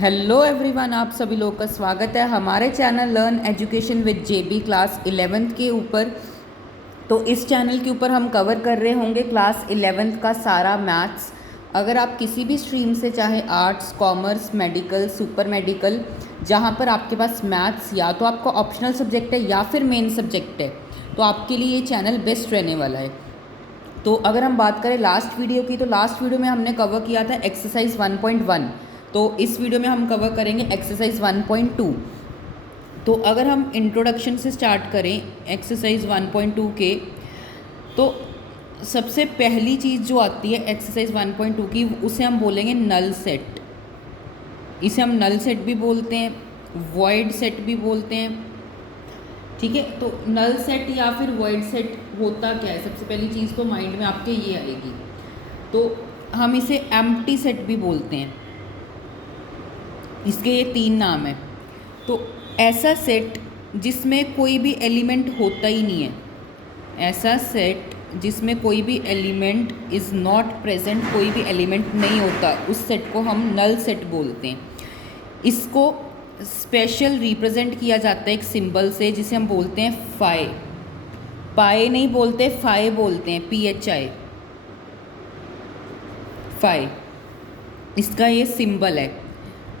Hello everyone, आप सभी लोग का स्वागत है हमारे channel learn education with JB class 11th के ऊपर। तो इस चैनल के ऊपर हम कवर कर रहे होंगे क्लास 11th का सारा मैथ्स। अगर आप किसी भी स्ट्रीम से, चाहे arts, commerce, medical, super medical, जहाँ पर आपके पास मैथ्स या तो आपका ऑप्शनल सब्जेक्ट है या फिर मेन सब्जेक्ट है, तो आपके लिए ये चैनल बेस्ट रहने वाला है। तो अगर हम बात करें लास्ट वीडियो की, तो लास्ट वीडियो में हमने कवर किया था एक्सरसाइज 1.1। तो इस वीडियो में हम कवर करेंगे एक्सरसाइज 1.2। तो अगर हम इंट्रोडक्शन से स्टार्ट करें एक्सरसाइज 1.2 के, तो सबसे पहली चीज़ जो आती है एक्सरसाइज 1.2 की, उसे हम बोलेंगे नल सेट। इसे हम नल सेट भी बोलते हैं, वॉइड सेट भी बोलते हैं। ठीक है, तो नल सेट या फिर वॉइड सेट होता क्या है, सबसे पहली चीज़ तो माइंड में आपके ये आएगी। तो हम इसे एम्प्टी सेट भी बोलते हैं, इसके ये 3 नाम है। तो ऐसा सेट जिसमें कोई भी एलिमेंट होता ही नहीं है, ऐसा सेट जिसमें कोई भी एलिमेंट इज़ नॉट प्रेजेंट, कोई भी एलिमेंट नहीं होता, उस सेट को हम नल सेट बोलते हैं। इसको स्पेशल रिप्रेजेंट किया जाता है एक सिंबल से, जिसे हम बोलते हैं फाई। पाए नहीं बोलते, फाई बोलते हैं, PHI, फाई। इसका ये सिंबल है।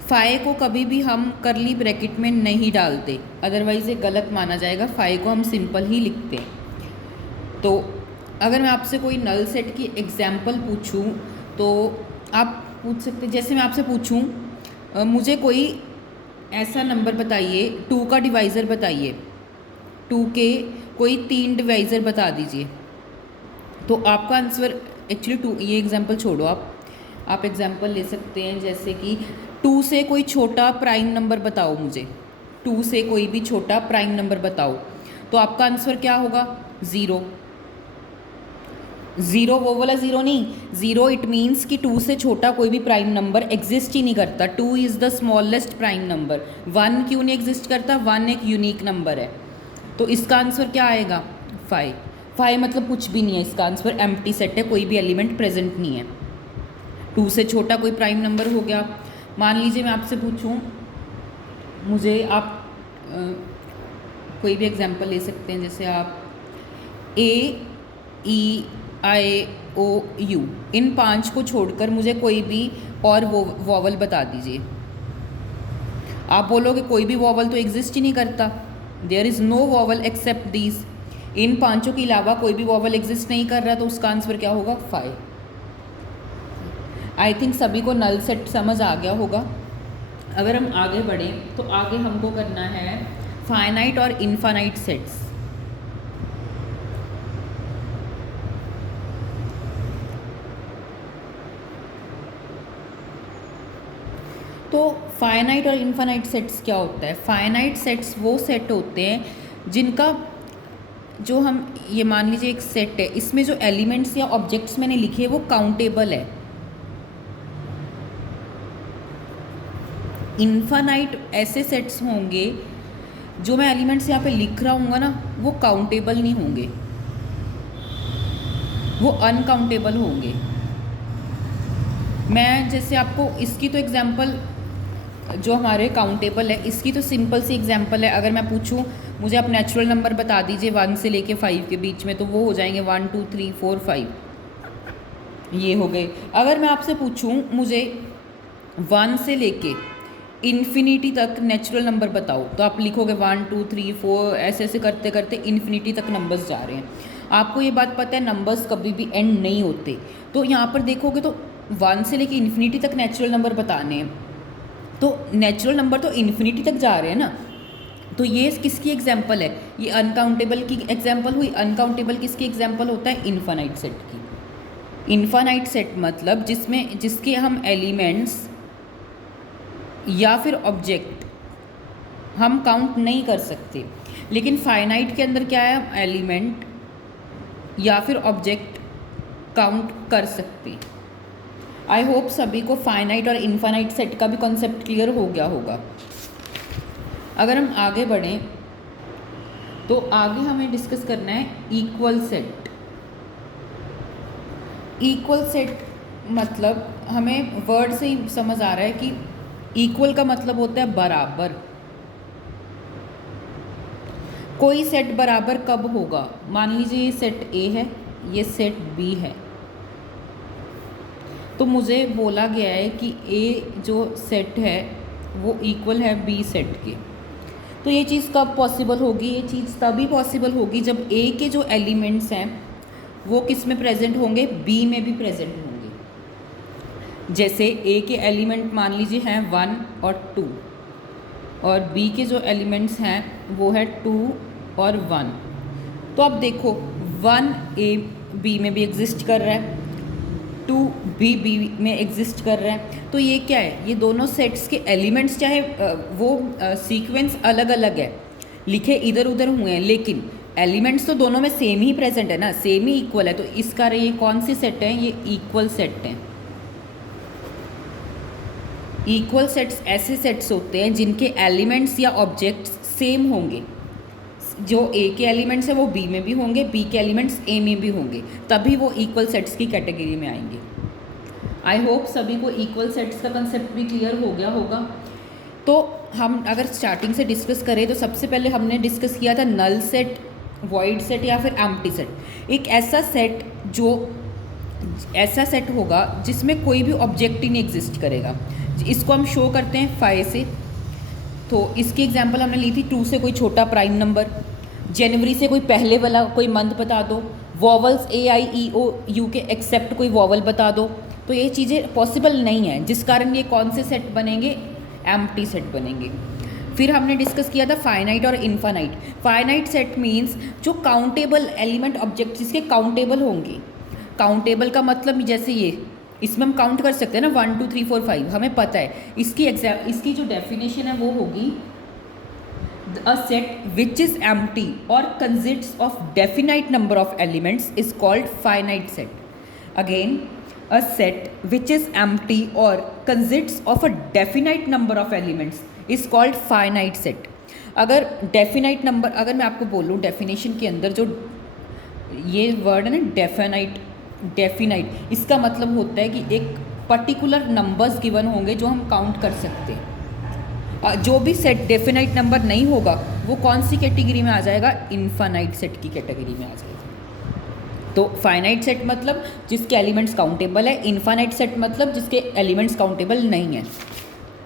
फाई को कभी भी हम करली ब्रैकेट में नहीं डालते, अदरवाइज़ ये गलत माना जाएगा। फाई को हम सिंपल ही लिखते हैं। तो अगर मैं आपसे कोई नल सेट की एग्जाम्पल पूछूं, तो आप पूछ सकते, जैसे मैं आपसे पूछूं मुझे कोई ऐसा नंबर बताइए, 2 का डिवाइज़र बताइए, 2 के कोई 3 डिवाइज़र बता दीजिए। तो आपका आंसर एक्चुअली 2, ये एग्जाम्पल छोड़ो, आप एग्जाम्पल ले सकते हैं, जैसे कि 2 से कोई छोटा प्राइम नंबर बताओ मुझे, 2 से कोई भी छोटा प्राइम नंबर बताओ। तो आपका आंसर क्या होगा? 0। ज़ीरो वो वाला ज़ीरो नहीं, ज़ीरो इट मीन्स कि 2 से छोटा कोई भी प्राइम नंबर एग्जिस्ट ही नहीं करता। 2 is the smallest prime number. 1 क्यों नहीं एग्जिस्ट करता? 1 एक यूनिक नंबर है। तो इसका आंसर क्या आएगा? 5। 5 मतलब कुछ भी नहीं है, इसका आंसर एम्प्टी सेट है, कोई भी एलिमेंट प्रेजेंट नहीं है। 2 से छोटा कोई प्राइम नंबर हो गया। मान लीजिए मैं आपसे पूछूं, मुझे आप कोई भी एग्जांपल ले सकते हैं, जैसे आप AEIOU, इन 5 को छोड़कर मुझे कोई भी और वॉवल बता दीजिए। आप बोलोगे कोई भी वॉवल तो एग्जिस्ट ही नहीं करता, there is no vowel except these. इन 5 के अलावा कोई भी वॉवल एग्जिस्ट नहीं कर रहा, तो उसका आंसर क्या होगा? 5। आई थिंक सभी को नल सेट समझ आ गया होगा। अगर हम आगे बढ़ें, तो आगे हमको करना है फाइनाइट और इनफाइनाइट सेट्स। तो फाइनाइट और इनफाइनाइट सेट्स क्या होता है? फाइनाइट सेट्स वो सेट होते हैं जिनका, जो हम ये मान लीजिए एक सेट है, इसमें जो एलिमेंट्स या ऑब्जेक्ट्स मैंने लिखे वो काउंटेबल है। इनफाइनाइट ऐसे सेट्स होंगे जो मैं एलिमेंट्स यहाँ पे लिख रहा हूँगा ना, वो काउंटेबल नहीं होंगे, वो अनकाउंटेबल होंगे। मैं जैसे आपको इसकी तो एग्जांपल, जो हमारे काउंटेबल है, इसकी तो सिंपल सी एग्जांपल है। अगर मैं पूछूं मुझे आप नेचुरल नंबर बता दीजिए 1 से लेके 5 के बीच में, तो वो हो जाएंगे 1 2 3 4 5, ये हो गए। अगर मैं आपसे पूछूं मुझे 1 से लेके इन्फिनिटी तक नेचुरल नंबर बताओ, तो आप लिखोगे 1 2 3 4, ऐसे ऐसे करते करते इन्फिनिटी तक नंबर्स जा रहे हैं। आपको ये बात पता है नंबर्स कभी भी एंड नहीं होते। तो यहाँ पर देखोगे तो 1 से लेके इन्फिनिटी तक नेचुरल नंबर बताने हैं, तो नेचुरल नंबर तो इन्फिनिटी तक जा रहे हैं ना। तो ये किसकी एग्जाम्पल है? ये अनकाउंटेबल की एग्जाम्पल हुई। अनकाउंटेबल किसकी एग्जाम्पल होता है? इनफाइनाइट सेट की। इनफाइनाइट सेट मतलब जिसके हम एलिमेंट्स या फिर ऑब्जेक्ट हम काउंट नहीं कर सकते। लेकिन फाइनाइट के अंदर क्या है? एलिमेंट या फिर ऑब्जेक्ट काउंट कर सकते। आई होप सभी को फाइनाइट और इनफाइनाइट सेट का भी कॉन्सेप्ट क्लियर हो गया होगा। अगर हम आगे बढ़ें, तो आगे हमें डिस्कस करना है इक्वल सेट। इक्वल सेट मतलब हमें वर्ड से ही समझ आ रहा है कि इक्वल का मतलब होता है बराबर। कोई सेट बराबर कब होगा? मान लीजिए ये सेट ए है, ये सेट बी है, तो मुझे बोला गया है कि ए जो सेट है वो इक्वल है बी सेट के। तो ये चीज़ कब पॉसिबल होगी? ये चीज़ तभी पॉसिबल होगी जब ए के जो एलिमेंट्स हैं वो किस में प्रेजेंट होंगे? बी में भी प्रेजेंट होंगे। जैसे ए के एलिमेंट मान लीजिए हैं 1 और 2, और बी के जो एलिमेंट्स हैं वो है 2 और 1। तो अब देखो 1 ए बी में भी एग्जिस्ट कर रहा है, 2 बी बी में एग्जिस्ट कर रहा है। तो ये क्या है? ये दोनों सेट्स के एलिमेंट्स चाहे वो सीक्वेंस अलग अलग है, लिखे इधर उधर हुए हैं, लेकिन एलिमेंट्स तो दोनों में सेम ही प्रेजेंट है ना, सेम ही इक्वल है। तो इस कारण ये कौन सी सेट है? ये इक्वल सेट है। इक्वल सेट्स ऐसे सेट्स होते हैं जिनके एलिमेंट्स या ऑब्जेक्ट्स सेम होंगे। जो ए के एलिमेंट्स है वो बी में भी होंगे, बी के एलिमेंट्स ए में भी होंगे, तभी वो इक्वल सेट्स की कैटेगरी में आएंगे। आई होप सभी को इक्वल सेट्स का कंसेप्ट भी क्लियर हो गया होगा। तो हम अगर स्टार्टिंग से डिस्कस करें तो सबसे पहले हमने डिस्कस किया था नल सेट, वॉइड सेट या फिर एम्प्टी सेट। एक ऐसा सेट जो ऐसा सेट होगा जिसमें कोई भी ऑब्जेक्ट ही नहीं एग्जिस्ट करेगा। इसको हम शो करते हैं फाइ से। तो इसकी एग्जांपल हमने ली थी 2 से कोई छोटा प्राइम नंबर, जनवरी से कोई पहले वाला कोई मंथ बता दो, vowels A I E O U के एक्सेप्ट कोई वॉवल बता दो। तो ये चीज़ें पॉसिबल नहीं है, जिस कारण ये कौन से सेट बनेंगे? एम्प्टी सेट बनेंगे। फिर हमने डिस्कस किया था फाइनाइट और इनफाइनाइट। फाइनाइट सेट मीन्स जो काउंटेबल एलिमेंट ऑब्जेक्ट जिसके काउंटेबल होंगे। काउंटेबल का मतलब जैसे ये, इसमें हम काउंट कर सकते हैं ना 1 2 3 4 5, हमें पता है। इसकी जो डेफिनेशन है वो होगी a set which is empty or consists of definite number of elements is called finite set. Again, a set which is empty or consists of a definite number of elements is called finite set. अगर definite number, अगर मैं आपको बोलूँ definition के अंदर जो ये word है ना डेफिनाइट, इसका मतलब होता है कि एक पर्टिकुलर नंबर्स गिवन होंगे जो हम काउंट कर सकते हैं। जो भी सेट डेफिनाइट नंबर नहीं होगा वो कौन सी कैटेगरी में आ जाएगा? इनफाइनाइट सेट की कैटेगरी में आ जाएगा। तो फाइनाइट सेट मतलब जिसके एलिमेंट्स काउंटेबल है, इनफाइनाइट सेट मतलब जिसके एलिमेंट्स काउंटेबल नहीं है।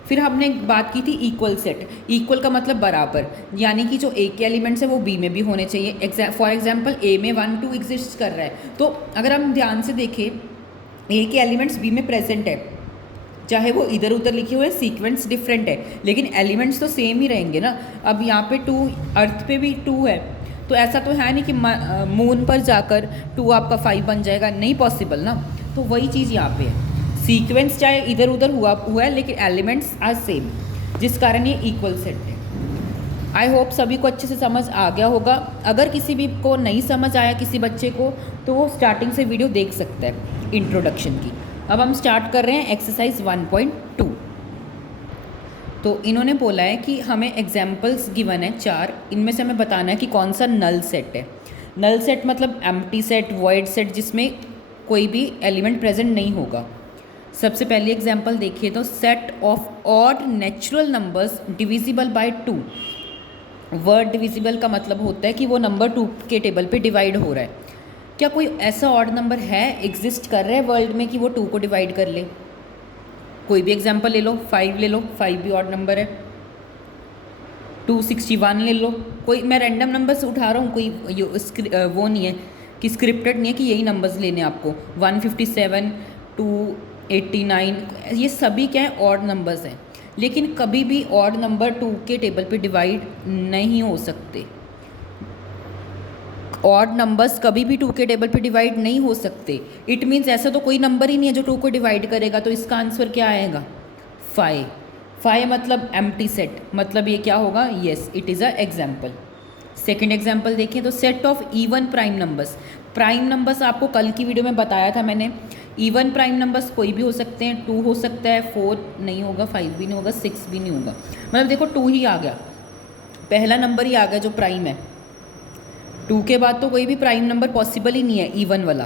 फिर हमने बात की थी इक्वल सेट। इक्वल का मतलब बराबर, यानी कि जो ए के एलिमेंट्स है वो बी में भी होने चाहिए। फॉर एग्जाम्पल ए में 1 2 एग्जिस्ट कर रहा है, तो अगर हम ध्यान से देखें ए के एलिमेंट्स बी में प्रेजेंट है, चाहे वो इधर उधर लिखे हुए सीक्वेंस डिफरेंट है, लेकिन एलिमेंट्स तो सेम ही रहेंगे ना। अब यहाँ पे 2, अर्थ पे भी 2 है, तो ऐसा तो है नहीं कि मून पर जाकर 2 आपका 5 बन जाएगा, नहीं पॉसिबल ना। तो वही चीज़ यहाँ पे है, सीक्वेंस चाहे इधर उधर हुआ है लेकिन एलिमेंट्स आर सेम, जिस कारण ये इक्वल सेट है। आई होप सभी को अच्छे से समझ आ गया होगा। अगर किसी भी को नहीं समझ आया, किसी बच्चे को, तो वो स्टार्टिंग से वीडियो देख सकता है इंट्रोडक्शन की। अब हम स्टार्ट कर रहे हैं एक्सरसाइज 1.2। तो इन्होंने बोला है कि हमें एग्जाम्पल्स गिवन है 4, इनमें से हमें बताना है कि कौन सा नल सेट है। नल सेट मतलब एम्प्टी सेट, वॉइड सेट, जिसमें कोई भी एलिमेंट प्रेजेंट नहीं होगा। सबसे पहली एग्जाम्पल देखिए तो set of odd natural numbers divisible by 2। Word divisible का मतलब होता है कि वो नंबर 2 के टेबल पे डिवाइड हो रहा है। क्या कोई ऐसा ऑड नंबर है, एग्जिस्ट कर रहा है वर्ल्ड में कि वो 2 को डिवाइड कर ले? कोई भी एग्जांपल ले लो, 5 ले लो, 5 भी ऑड नंबर है। 261 ले लो, कोई मैं रैंडम नंबर से उठा रहा हूँ, कोई वो नहीं है कि स्क्रिप्टेड नहीं है कि यही नंबर्स लेने आपको। 157, 289, ये सभी क्या है? ऑड नंबर्स हैं। लेकिन कभी भी ऑड नंबर 2 के टेबल पे डिवाइड नहीं हो सकते। ऑड नंबर्स कभी भी 2 के टेबल पे डिवाइड नहीं हो सकते। इट मीन्स ऐसा तो कोई नंबर ही नहीं है जो 2 को डिवाइड करेगा। तो इसका आंसर क्या आएगा? 5। 5 मतलब एम्प्टी सेट, मतलब ये क्या होगा? Yes, it is a example. Second example देखें तो set of even prime numbers. Prime numbers आपको कल की वीडियो में बताया था मैंने। इवन प्राइम नंबर्स कोई भी हो सकते हैं, 2 हो सकता है, 4 नहीं होगा, 5 भी नहीं होगा, 6 भी नहीं होगा। मतलब देखो 2 ही आ गया, पहला नंबर ही आ गया जो प्राइम है। 2 के बाद तो कोई भी प्राइम नंबर पॉसिबल ही नहीं है इवन वाला,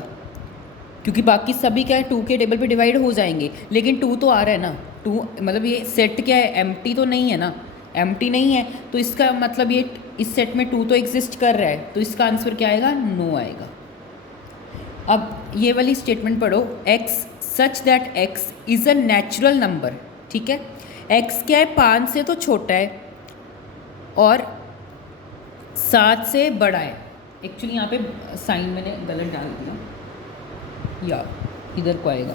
क्योंकि बाकी सभी क्या है 2 के टेबल पे डिवाइड हो जाएंगे। लेकिन 2 तो आ रहा है ना, 2 मतलब ये सेट क्या है, एम्प्टी तो नहीं है ना, एम्प्टी नहीं है, तो इसका मतलब ये इस सेट में 2 तो एग्जिस्ट कर रहा है, तो इसका आंसर क्या आएगा, नो आएगा। अब ये वाली स्टेटमेंट पढ़ो, x such that x is a natural number, ठीक है। x क्या है, 5 से तो छोटा है और 7 से बड़ा है। एक्चुअली यहाँ पे साइन मैंने गलत डाल दिया, या इधर को आएगा।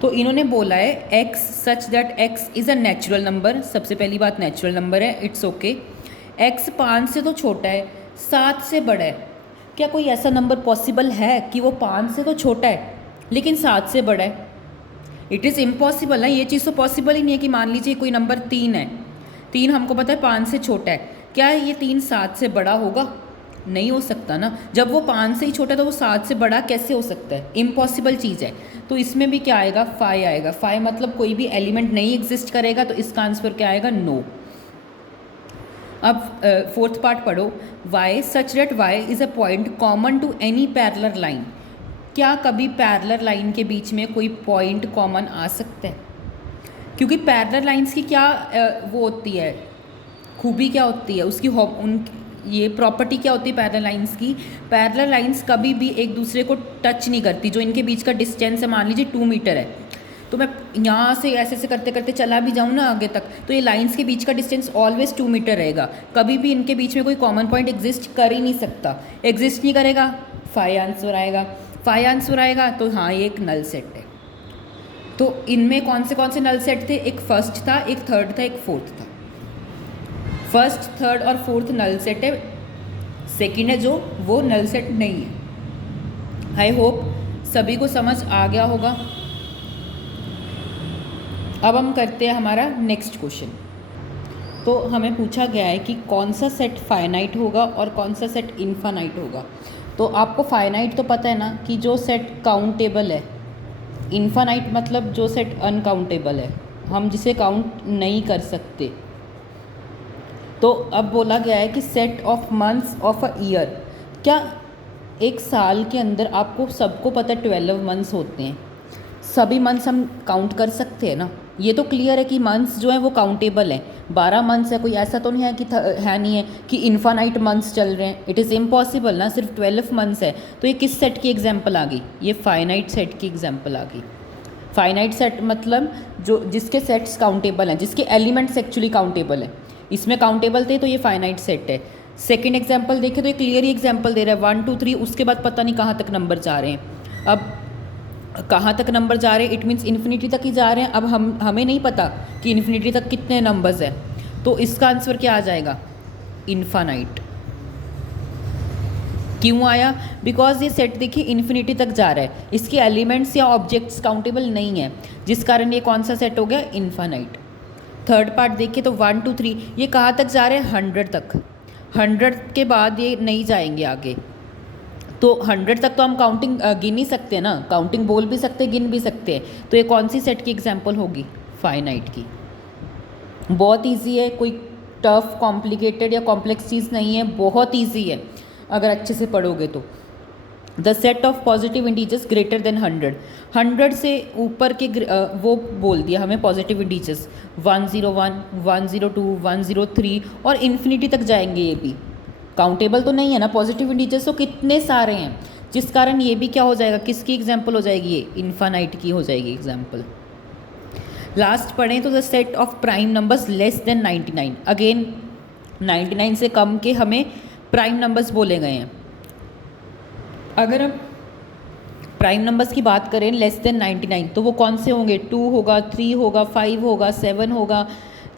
तो इन्होंने बोला है x such that x is a natural number, सबसे पहली बात नेचुरल नंबर है, इट्स ओके। x 5 से तो छोटा है, 7 से बड़ा है। क्या कोई ऐसा नंबर पॉसिबल है कि वो 5 से तो छोटा है लेकिन 7 से बड़ा है? इट इज़ इम्पॉसिबल है, ये चीज़ तो पॉसिबल ही नहीं है कि मान लीजिए कोई नंबर 3 है, 3 हमको पता है 5 से छोटा है, क्या ये 3 7 से बड़ा होगा? नहीं हो सकता ना। जब वो 5 से ही छोटा है तो वो 7 से बड़ा कैसे हो सकता है? इम्पॉसिबल चीज़ है। तो इसमें भी क्या आएगा, 5 आएगा। 5 मतलब कोई भी एलिमेंट नहीं एग्जिस्ट करेगा, तो इसका आंसर क्या आएगा, नो। अब फोर्थ पार्ट पढ़ो, y such that y is a point common to any parallel line. क्या कभी पैरेलल लाइन के बीच में कोई पॉइंट कॉमन आ सकता है? क्योंकि पैरेलल लाइंस की क्या वो होती है, खूबी क्या होती है उसकी, उन ये प्रॉपर्टी क्या होती है पैरेलल लाइंस की? पैरेलल लाइंस कभी भी एक दूसरे को टच नहीं करती। जो इनके बीच का डिस्टेंस है, मान लीजिए 2 मीटर है, तो मैं यहाँ से ऐसे ऐसे करते करते चला भी जाऊँ ना आगे तक, तो ये लाइंस के बीच का डिस्टेंस ऑलवेज 2 मीटर रहेगा। कभी भी इनके बीच में कोई कॉमन पॉइंट एग्जिस्ट कर ही नहीं सकता। एग्जिस्ट नहीं करेगा, 5 आंसर आएगा। 5 आंसर आएगा तो हाँ, ये एक नल सेट है। तो इनमें कौन से नल सेट थे? एक फर्स्ट था, एक थर्ड था, एक फोर्थ था। फर्स्ट, थर्ड और फोर्थ नल सेट है। सेकंड है जो, वो नल सेट नहीं है। आई होप सभी को समझ आ गया होगा। अब हम करते हैं हमारा नेक्स्ट क्वेश्चन। तो हमें पूछा गया है कि कौन सा सेट फाइनाइट होगा और कौन सा सेट इनफाइनाइट होगा। तो आपको फाइनाइट तो पता है ना कि जो सेट काउंटेबल है, इनफाइनाइट मतलब जो सेट अनकाउंटेबल है, हम जिसे काउंट नहीं कर सकते। तो अब बोला गया है कि set of months of a year, क्या एक साल के अंदर, आपको सबको पता है 12 मंथ्स होते हैं, सभी मंथ्स हम काउंट कर सकते हैं ना? ये तो क्लियर है कि मंथ्स जो है वो काउंटेबल है। 12 मंथ्स है, कोई ऐसा तो नहीं है कि नहीं है कि इनफाइनाइट मंथ्स चल रहे हैं। इट इज़ इम्पॉसिबल ना, सिर्फ 12 मंथ्स है। तो ये किस सेट की एग्जाम्पल आ गई? ये फाइनाइट सेट की एग्जाम्पल आ गई। फाइनाइट सेट मतलब जो जिसके सेट्स काउंटेबल हैं, जिसके एलिमेंट्स एक्चुअली काउंटेबल है। इसमें काउंटेबल थे तो ये फाइनाइट सेट है। सेकंड एग्जांपल देखें तो ये क्लियर ही एग्जांपल दे रहा है, 1 2 3, उसके बाद पता नहीं कहाँ तक नंबर जा रहे हैं। अब कहाँ तक नंबर जा रहे हैं, इट मीन्स इन्फिनिटी तक ही जा रहे हैं। अब हमें नहीं पता कि इन्फिनिटी तक कितने नंबर्स हैं, तो इसका आंसर क्या आ जाएगा, इनफाइनाइट। क्यों आया? बिकॉज ये सेट देखिए इन्फिनिटी तक जा रहा है, इसके एलिमेंट्स या ऑब्जेक्ट्स काउंटेबल नहीं है, जिस कारण ये कौन सा सेट हो गया, इनफाइनाइट। थर्ड पार्ट देखिए तो 1 2 3, ये कहाँ तक जा रहे हैं, 100 तक। 100 के बाद ये नहीं जाएंगे आगे। तो 100 तक तो हम काउंटिंग गिन ही सकते हैं ना, काउंटिंग बोल भी सकते हैं, गिन भी सकते हैं। तो ये कौन सी सेट की एग्जांपल होगी, फाइनाइट की। बहुत इजी है, कोई टफ कॉम्प्लिकेटेड या कॉम्प्लेक्स चीज़ नहीं है, बहुत ईजी है अगर अच्छे से पढ़ोगे तो। The set of positive integers greater than 100, 100 से ऊपर के वो बोल दिया हमें पॉजिटिव इंटीजर्स, 101 102 103 और इन्फिनिटी तक जाएंगे। ये भी काउंटेबल तो नहीं है ना, पॉजिटिव इंटीजर्स तो कितने सारे हैं, जिस कारण ये भी क्या हो जाएगा, किसकी एग्जाम्पल हो जाएगी, ये इन्फाइनाइट की हो जाएगी एग्जाम्पल। लास्ट पढ़ें तो the set of prime numbers less than 99, again 99 से कम के हमें प्राइम नंबर्स बोले गए हैं। अगर हम प्राइम नंबर्स की बात करें लेस देन 99, तो वो कौन से होंगे, 2 होगा, 3 होगा, 5 होगा, 7 होगा,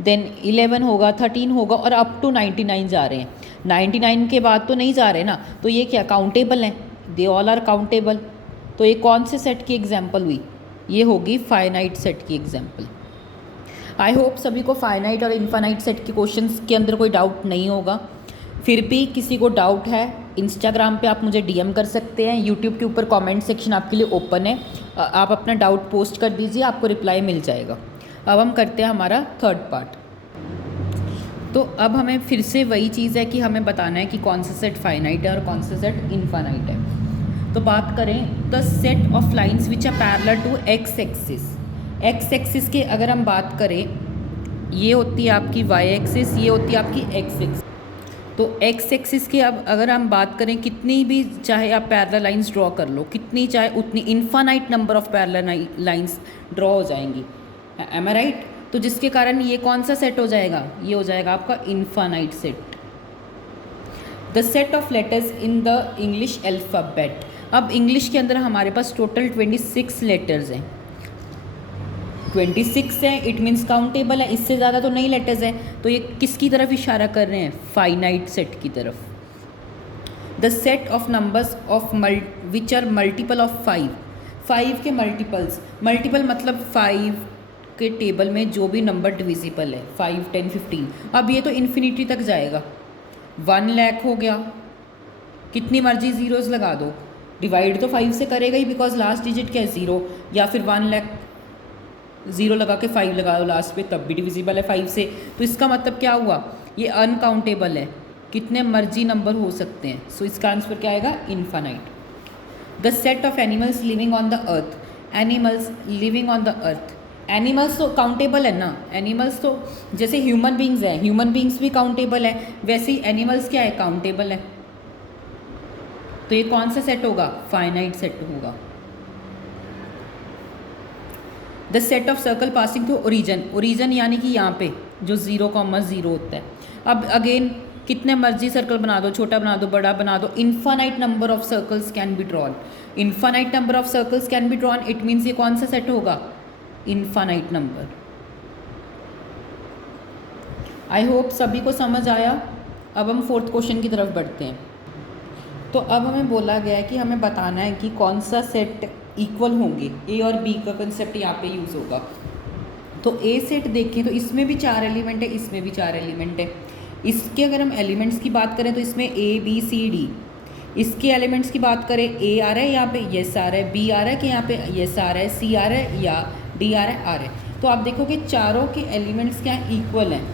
देन 11 होगा, 13 होगा और अप टू 99 जा रहे हैं। 99 के बाद तो नहीं जा रहे ना, तो ये क्या काउंटेबल हैं, दे ऑल आर काउंटेबल। तो ये कौन से सेट की एग्जाम्पल हुई, ये होगी फाइनाइट सेट की एग्जाम्पल। आई होप सभी को फाइनाइट और इनफाइनाइट सेट के क्वेश्चंस के अंदर कोई डाउट नहीं होगा। फिर भी किसी को डाउट है, इंस्टाग्राम पे आप मुझे डीएम कर सकते हैं, यूट्यूब के ऊपर कमेंट सेक्शन आपके लिए ओपन है, आप अपना डाउट पोस्ट कर दीजिए, आपको रिप्लाई मिल जाएगा। अब हम करते हैं हमारा थर्ड पार्ट। तो अब हमें फिर से वही चीज़ है कि हमें बताना है कि कौन सा सेट फाइनाइट है और कौन सा सेट इनफाइनाइट है। तो बात करें the set of lines which are parallel to x axis. X axis के अगर हम बात करें, ये होती है आपकी वाई एक्सिस, ये होती है आपकी एक्स एक्सिस। तो एक्स एक्सिस की अब अगर हम बात करें, कितनी भी चाहे आप पैरेलल लाइंस ड्रॉ कर लो, कितनी चाहे उतनी infinite number of parallel lines draw हो जाएंगी, एम आई राइट। तो जिसके कारण ये कौन सा सेट हो जाएगा, ये हो जाएगा आपका infinite set. The set of letters in the English alphabet. अब इंग्लिश के अंदर हमारे पास टोटल 26 लेटर्स हैं। 26 है, इट मीन्स काउंटेबल है, इससे ज़्यादा तो नहीं लेटर्स है। तो ये किसकी तरफ इशारा कर रहे हैं, फाइनाइट सेट की तरफ। The set of numbers of which are multiple of 5। 5 के मल्टीपल्स, मल्टीपल मतलब 5 के टेबल में जो भी नंबर डिविजिबल है, 5, 10, 15। अब ये तो इन्फिनिटी तक जाएगा। 1 लाख हो गया, कितनी मर्जी ज़ीरोज़ लगा दो, डिवाइड तो 5 से करेगा ही, बिकॉज लास्ट डिजिट क्या है 0, या फिर 1 लाख 0 लगा के 5 लगा दो लास्ट पे, तब भी डिविजिबल है 5 से। तो इसका मतलब क्या हुआ, ये अनकाउंटेबल है, कितने मर्जी नंबर हो सकते हैं। सो इसका आंसर क्या आएगा, infinite. The set of animals living on the earth. Animals living on the earth, animals तो काउंटेबल है ना। एनिमल्स तो जैसे ह्यूमन बींग्स हैं, ह्यूमन बींग्स भी काउंटेबल है, वैसे ही एनिमल्स क्या है, काउंटेबल है। तो ये कौन सा सेट होगा, फाइनाइट सेट होगा। The set of circle passing through origin. Origin यानी कि यहाँ पे जो 0,0 होता है। अब अगेन कितने मर्जी सर्कल बना दो, छोटा बना दो, बड़ा बना दो, infinite number of circles can be drawn. Infinite number of circles can be drawn, it means ये कौन सा सेट होगा, इन्फानाइट नंबर। आई होप सभी को समझ आया। अब हम 4th क्वेश्चन की तरफ बढ़ते हैं। तो अब हमें बोला गया है कि हमें बताना है कि कौन सा सेट इक्वल होंगे। ए और बी का कंसेप्ट यहाँ पे यूज़ होगा। तो ए सेट देखें तो इसमें भी 4 एलिमेंट है, इसमें भी 4 एलिमेंट है। इसके अगर हम एलिमेंट्स की बात करें तो इसमें ए बी सी डी। इसके एलिमेंट्स की बात करें, ए आ रहा है यहाँ पे, यस आ रहा है, बी आ रहा है कि यहाँ पे यस आ रहा है, सी आ रहा है या डी आ रहा है। तो आप देखोगे चारों के एलिमेंट्स क्या इक्वल हैं।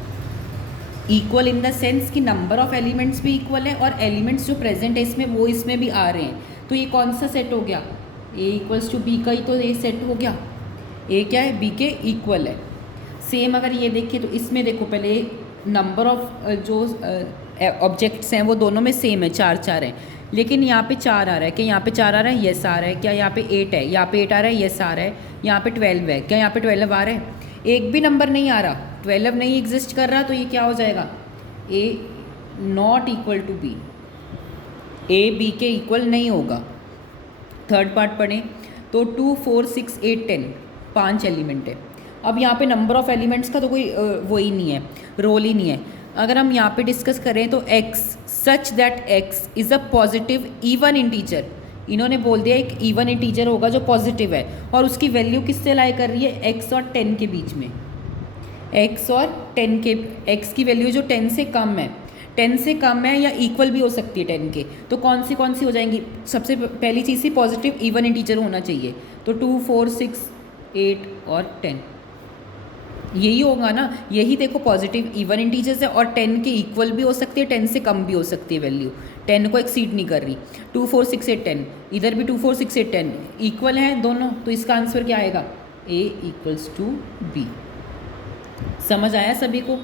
इक्वल इन द सेंस कि नंबर ऑफ एलिमेंट्स भी इक्वल है और एलिमेंट्स जो प्रेजेंट है इसमें वो इसमें भी आ रहे हैं। तो ये कौन सा सेट हो गया, ए इक्वल्स टू बी का ही तो ये सेट हो गया। ए क्या है, बी के इक्वल है। सेम अगर ये देखिए तो इसमें देखो पहले नंबर ऑफ जो ऑब्जेक्ट्स हैं वो दोनों में सेम है, 4 है, लेकिन यहाँ पे 4 आ रहा है, क्या यहाँ पे 4 आ रहा है, यस आ रहा है, क्या यहाँ पे 8 है, यहाँ पे 8 आ रहा है, यस आ रहा है, यहाँ पे 12 है, क्या यहाँ पे 12 आ रहा है, एक भी नंबर नहीं आ रहा, 12 नहीं एग्जिस्ट कर रहा। तो ये क्या हो जाएगा, A not equal to B, A B के इक्वल नहीं होगा। थर्ड पार्ट पढ़ें तो 2, 4, 6, 8, 10 5 एलिमेंट है। अब यहाँ पे नंबर ऑफ एलिमेंट्स का तो कोई वो ही नहीं है, रोल ही नहीं है। अगर हम यहाँ पे डिस्कस करें तो x such that x is a positive even integer. इन्होंने बोल दिया एक इवन इंटीजर होगा जो पॉजिटिव है और उसकी वैल्यू किससे लाई कर रही है, x और 10 के बीच में। x और 10 के, x की वैल्यू जो 10 से कम है, 10 से कम है या इक्वल भी हो सकती है 10 के, तो कौन सी हो जाएंगी। सबसे पहली चीज़ ही पॉजिटिव इवन इंटीजर होना चाहिए। तो 2, 4, 6, 8 और 10 यही होगा ना। यही देखो पॉजिटिव इवन इंटीजर्स है और 10 के इक्वल भी हो सकती है, 10 से कम भी हो सकती है वैल्यू, 10 को एक्सीड नहीं कर रही। 2, 4, 6, 8, 10 इधर भी 2, 4, 6, 8, 10 इक्वल हैं दोनों। तो इसका आंसर क्या आएगा, A इक्वल्स टू B। समझ आया सभी को।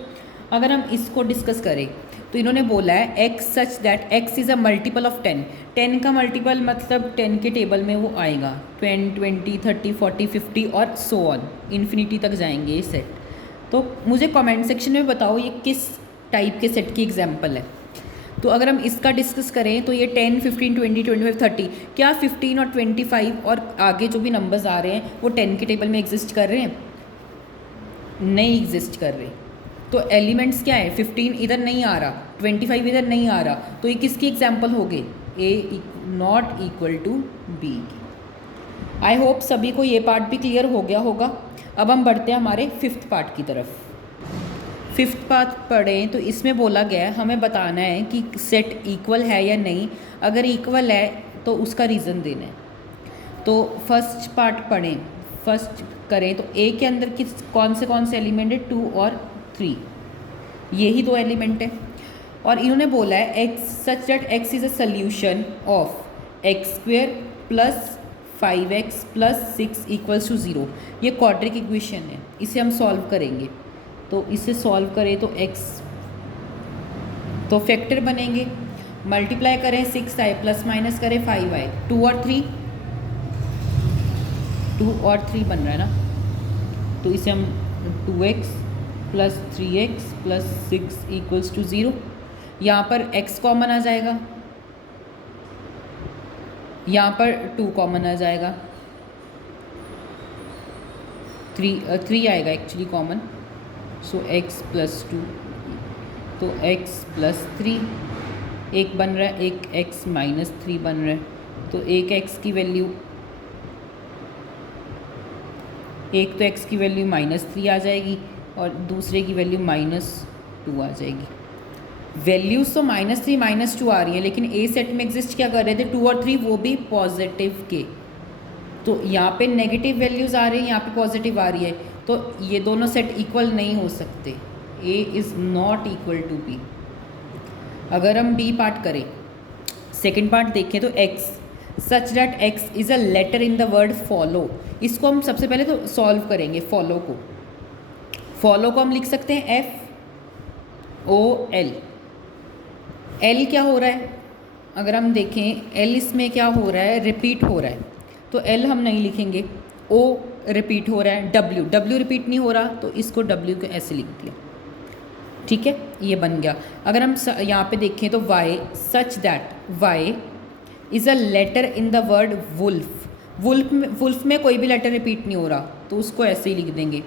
अगर हम इसको डिस्कस करें तो इन्होंने बोला है x such that x is a multiple of 10। 10 का मल्टीपल मतलब 10 के टेबल में वो आएगा 10, 20, 30, 40, 50 और सो ऑन, इन्फिनिटी तक जाएंगे ये सेट। तो मुझे कमेंट सेक्शन में बताओ ये किस टाइप के सेट की एग्जांपल है। तो अगर हम इसका डिस्कस करें तो ये 10, 15, 20, 25, 30, क्या 15 और 25 और आगे जो भी नंबर्स आ रहे हैं वो 10 के टेबल में एग्जिस्ट कर रहे हैं, नहीं एग्जिस्ट कर रहे। तो एलिमेंट्स क्या है, 15 इधर नहीं आ रहा, 25 इधर नहीं आ रहा, तो ये किसकी एग्जांपल हो गए, A not equal to B। I hope सभी को ये पार्ट भी क्लियर हो गया होगा। अब हम बढ़ते हैं हमारे 5th पार्ट की तरफ। 5th पार्ट पढ़ें तो इसमें बोला गया है हमें बताना है कि सेट इक्वल है या नहीं। अगर इक्वल है तो उसका रीज़न देना है। तो फर्स्ट पार्ट पढ़ें, फर्स्ट करें तो A के अंदर कौन से एलिमेंट है, 2 और 3, यही 2 एलिमेंट है। और इन्होंने बोला है x such that x is a solution of x square plus 5x plus 6 equals to 0। ये क्वाड्रिक इक्वेशन है, इसे हम सॉल्व करेंगे। तो इसे सॉल्व करें तो x तो फैक्टर बनेंगे, मल्टीप्लाई करें 6i प्लस माइनस करें 5i, 2 और 3 बन रहा है ना, तो इसे हम 2x plus 3x plus 6 equals to 0। यहाँ पर x कॉमन आ जाएगा, यहाँ पर 2 कॉमन आ जाएगा, 3 आएगा एक्चुअली कॉमन, सो x प्लस 2, तो x प्लस 3 एक बन रहा है, एक x माइनस 3 बन रहा है। तो एक x की वैल्यू, एक तो x की वैल्यू -3 आ जाएगी और दूसरे की वैल्यू -2 आ जाएगी। वैल्यूज़ तो -3 -2 आ रही है, लेकिन ए सेट में एग्जिस्ट क्या कर रहे थे, 2 और 3 वो भी पॉजिटिव के। तो यहाँ पे नेगेटिव वैल्यूज़ आ रही हैं, यहाँ पे पॉजिटिव आ रही है, तो ये दोनों सेट इक्वल नहीं हो सकते। A is not equal to B. अगर हम बी पार्ट करें, सेकेंड पार्ट देखें तो x such that x is a letter in the word follow. इसको हम सबसे पहले तो सॉल्व करेंगे। फॉलो को हम लिख सकते हैं FOL। L क्या हो रहा है, अगर हम देखें L इसमें क्या हो रहा है, रिपीट हो रहा है, तो L हम नहीं लिखेंगे। O रिपीट हो रहा है, W रिपीट नहीं हो रहा, तो इसको W को ऐसे लिख दिया, ठीक है, ये बन गया। अगर हम यहाँ पे देखें तो Y such that Y is a letter in the word wolf. Wolf में कोई भी लेटर रिपीट नहीं हो रहा, तो उसको ऐसे ही लिख देंगे।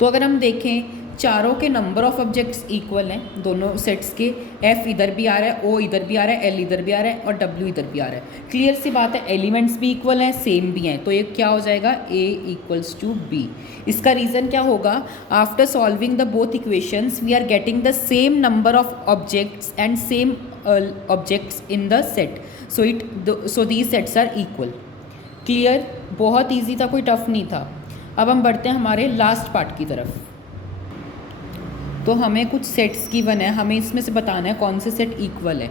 तो अगर हम देखें चारों के नंबर ऑफ ऑब्जेक्ट्स इक्वल हैं, दोनों सेट्स के, F इधर भी आ रहा है, O इधर भी आ रहा है, L इधर भी आ रहा है और W इधर भी आ रहा है। क्लियर सी बात है, एलिमेंट्स भी इक्वल हैं, सेम भी हैं, तो ये क्या हो जाएगा, A इक्वल्स टू B। इसका रीज़न क्या होगा, after solving the both equations we are getting the same number of objects and same objects in the set, so these sets are equal. Clear, बहुत ईजी था, कोई tough नहीं था। अब हम बढ़ते हैं हमारे लास्ट पार्ट की तरफ। तो हमें कुछ सेट्स गिवन है, हमें इसमें से बताना है कौन से सेट इक्वल है।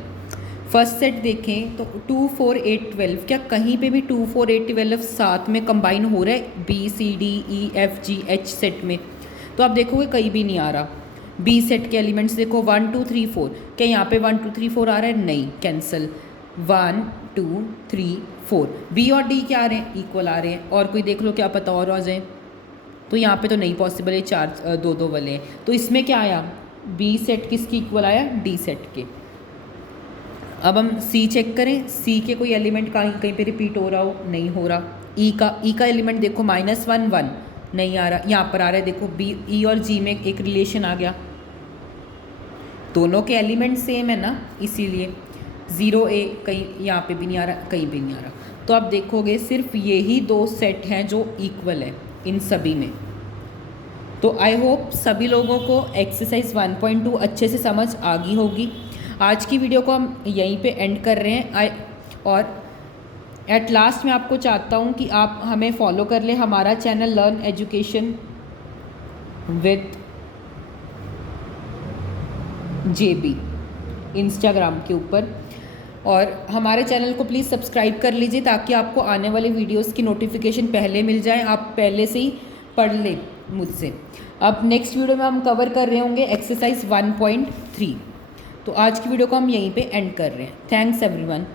फर्स्ट सेट देखें तो 2 4 8 12, क्या कहीं पे भी 2 4 8 12 साथ में कंबाइन हो रहा है B C D E F G H set में? तो आप देखोगे कहीं भी नहीं आ रहा। B सेट के एलिमेंट्स देखो 1 2 3 4, क्या यहाँ पे 1 2 3 4 आ रहा है? नहीं, कैंसिल। 1 2 3 4, B और D क्या आ रहे हैं? इक्वल आ रहे हैं। और कोई देख लो, क्या पता और आ जाए, तो यहाँ पे तो नहीं पॉसिबल है, 4 2 2 वाले हैं। तो इसमें क्या आया, B सेट किसकी इक्वल आया? D सेट के। अब हम C चेक करें, C के कोई एलिमेंट कहीं पे रिपीट हो रहा हो? नहीं हो रहा। E का एलिमेंट देखो -1 1 नहीं आ रहा, यहाँ पर आ रहा है, देखो E और G में एक रिलेशन आ गया, दोनों के एलिमेंट सेम है ना, इसीलिए 0A कहीं यहाँ पे भी नहीं आ रहा, कहीं भी नहीं आ रहा। तो आप देखोगे सिर्फ यही 2 सेट हैं जो इक्वल है इन सभी में। तो आई होप सभी लोगों को एक्सरसाइज 1.2 अच्छे से समझ आ गई होगी। आज की वीडियो को हम यहीं पे एंड कर रहे हैं। और एट लास्ट मैं आपको चाहता हूँ कि आप हमें फॉलो कर लें, हमारा channel learn education with JB Instagram के ऊपर, और हमारे चैनल को प्लीज़ सब्सक्राइब कर लीजिए ताकि आपको आने वाले वीडियोस की नोटिफिकेशन पहले मिल जाए, आप पहले से ही पढ़ लें मुझसे। अब नेक्स्ट वीडियो में हम कवर कर रहे होंगे एक्सरसाइज 1.3। तो आज की वीडियो को हम यहीं पे एंड कर रहे हैं। Thanks everyone.